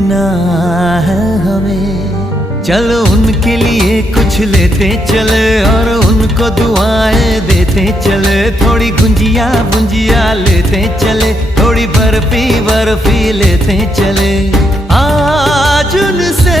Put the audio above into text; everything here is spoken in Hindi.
मिलना है हमें। चलो उनके लिए कुछ लेते चले और उनको दुआएं देते चले। थोड़ी गुंजिया बुंजिया लेते चले, थोड़ी बर्फी बर्फी लेते चले। आज उनसे